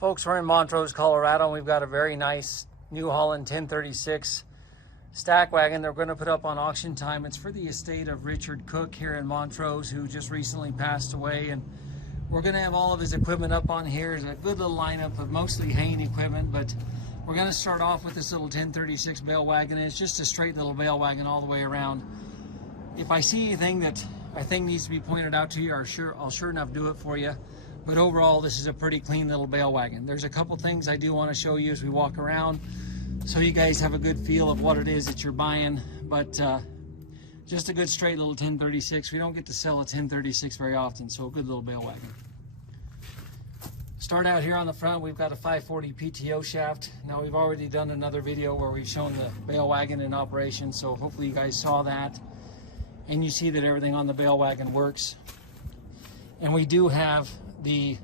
Folks, we're in Montrose, Colorado, and we've got a very nice New Holland 1036 stack wagon that we're going to put up on auction time. It's for the estate of Richard Cook here in Montrose, who just recently passed away, and we're going to have all of his equipment up on here. It's a good little lineup of mostly haying equipment, but we're going to start off with this little 1036 bale wagon. It's just a straight little bale wagon all the way around. If I see anything that I think needs to be pointed out to you, I'll sure enough do it for you. But overall, this is a pretty clean little bale wagon. There's a couple things I do want to show you as we walk around, so you guys have a good feel of what it is that you're buying. But just a good straight little 1036. We don't get to sell a 1036 very often, so a good little bale wagon. Start out here on the front, we've got a 540 PTO shaft. Now, we've already done another video where we've shown the bale wagon in operation, so hopefully you guys saw that. And you see that everything on the bale wagon works. And we do have the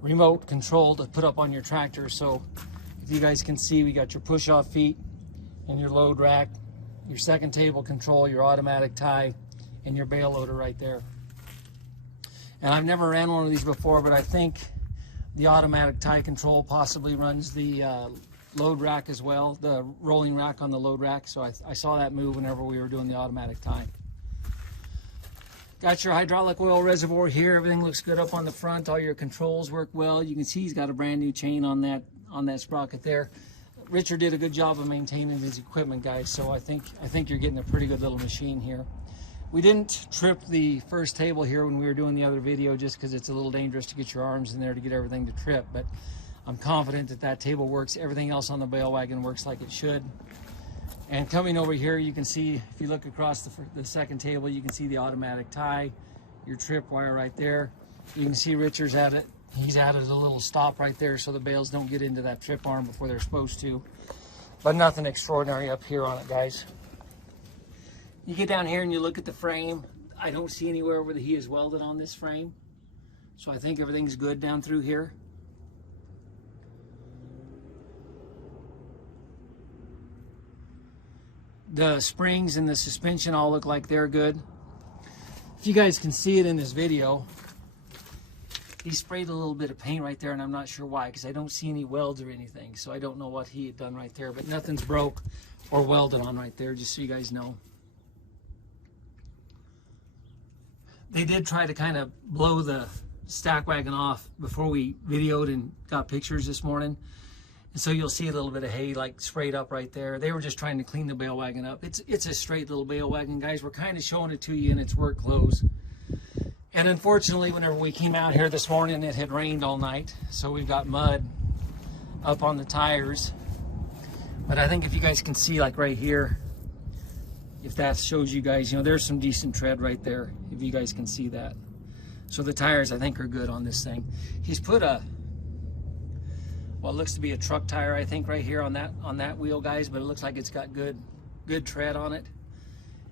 remote control to put up on your tractor. So if you guys can see, we got your push-off feet and your load rack, your second table control, your automatic tie, and your bale loader right there. And I've never ran one of these before, but I think the automatic tie control possibly runs the load rack as well, the rolling rack on the load rack. So I saw that move whenever we were doing the automatic tie. Got your hydraulic oil reservoir here. Everything looks good up on the front. All your controls work well. You can see he's got a brand new chain on that sprocket there. Richard did a good job of maintaining his equipment, guys. So I think you're getting a pretty good little machine here. We didn't trip the first table here when we were doing the other video, just because it's a little dangerous to get your arms in there to get everything to trip. But I'm confident that that table works. Everything else on the bale wagon works like it should. And coming over here, you can see, if you look across the second table, you can see the automatic tie, your trip wire right there. You can see Richard's at it. He's added a little stop right there so the bales don't get into that trip arm before they're supposed to. But nothing extraordinary up here on it, guys. You get down here and you look at the frame. I don't see anywhere where he is welded on this frame. So I think everything's good down through here. The springs and the suspension all look like they're good. If you guys can see it in this video, he sprayed a little bit of paint right there, and I'm not sure why, because I don't see any welds or anything. So I don't know what he had done right there, but nothing's broke or welded on right there, just so you guys know. They did try to kind of blow the stack wagon off before we videoed and got pictures this morning. And so you'll see a little bit of hay like sprayed up right there. They were just trying to clean the bale wagon up. It's a straight little bale wagon, guys. We're kind of showing it to you in its work clothes. And unfortunately, whenever we came out here this morning, it had rained all night. So we've got mud up on the tires. But I think if you guys can see, like right here, if that shows you guys, you know, there's some decent tread right there, if you guys can see that. So the tires, I think, are good on this thing. He's put a, well, it looks to be a truck tire, I think, right here on that wheel, guys, but it looks like it's got good tread on it.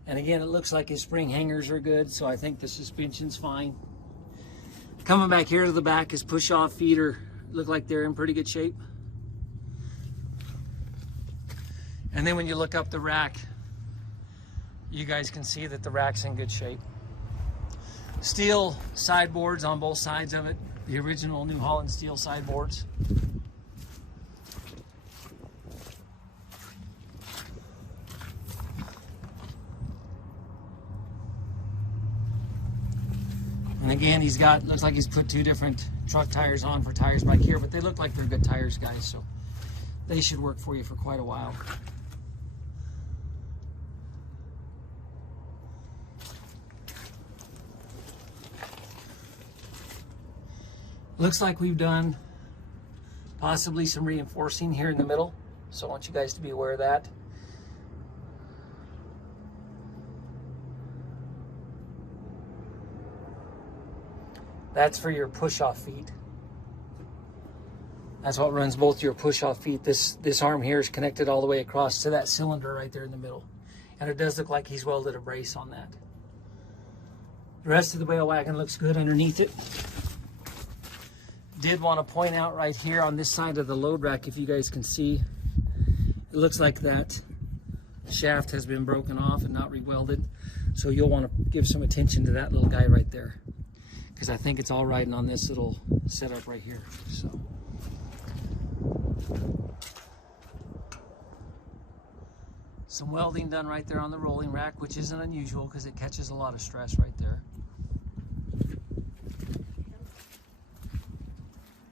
And again, it looks like his spring hangers are good, so I think the suspension's fine. Coming back here to the back, his push-off feet look like they're in pretty good shape. And then when you look up the rack, you guys can see that the rack's in good shape. Steel sideboards on both sides of it, the original New Holland steel sideboards. And again, looks like he's put two different truck tires on for tires back here, but they look like they're good tires, guys, so they should work for you for quite a while. Looks like we've done possibly some reinforcing here in the middle, so I want you guys to be aware of that. That's for your push-off feet. That's what runs both your push-off feet. This arm here is connected all the way across to that cylinder right there in the middle. And it does look like he's welded a brace on that. The rest of the bale wagon looks good underneath it. Did want to point out right here on this side of the load rack, if you guys can see, it looks like that shaft has been broken off and not re-welded. So you'll want to give some attention to that little guy right there, because I think it's all riding on this little setup right here. So Some welding done right there on the rolling rack, which isn't unusual because it catches a lot of stress right there.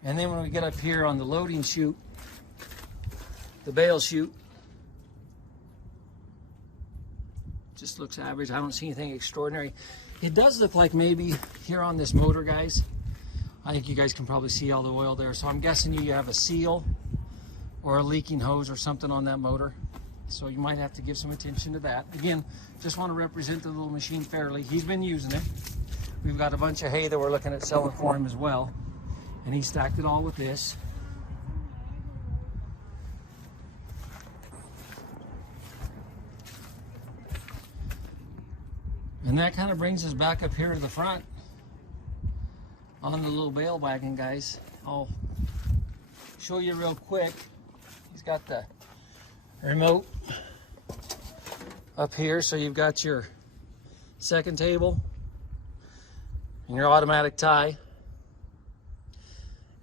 And then when we get up here on the loading chute, the bale chute, just looks average. I don't see anything extraordinary. It does look like maybe here on this motor, guys, I think you guys can probably see all the oil there. So I'm guessing you have a seal or a leaking hose or something on that motor. So you might have to give some attention to that. Again, just want to represent the little machine fairly. He's been using it. We've got a bunch of hay that we're looking at selling for him as well. And he stacked it all with this. And that kind of brings us back up here to the front on the little bale wagon, guys. I'll show you real quick. He's got the remote up here, so you've got your second table and your automatic tie.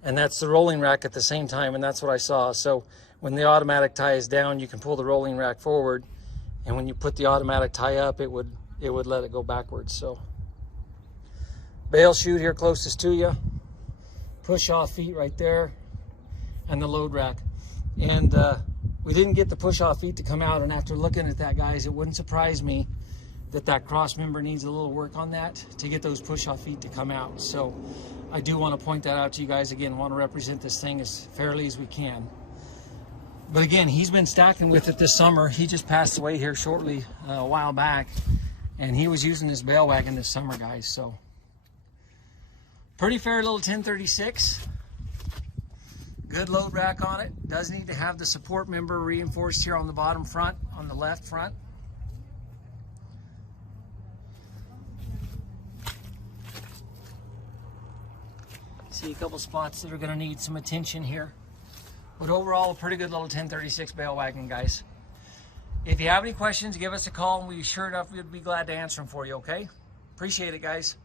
And that's the rolling rack at the same time, and that's what I saw. So when the automatic tie is down, you can pull the rolling rack forward, and when you put the automatic tie up, it would let it go backwards. So bale chute here closest to you, push off feet right there, and the load rack. And we didn't get the push off feet to come out, and after looking at that, guys, it wouldn't surprise me that cross member needs a little work on that to get those push off feet to come out. So I do want to point that out to you guys. Again, want to represent this thing as fairly as we can. But again, he's been stacking with it this summer. He just passed away here shortly a while back, and he was using this bale wagon this summer, guys. So pretty fair little 1036. Good load rack on it. Does need to have the support member reinforced here on the bottom front, on the left front. See a couple spots that are going to need some attention here. But overall, a pretty good little 1036 bale wagon, guys. If you have any questions, give us a call, and we sure enough, we'd be glad to answer them for you, okay? Appreciate it, guys.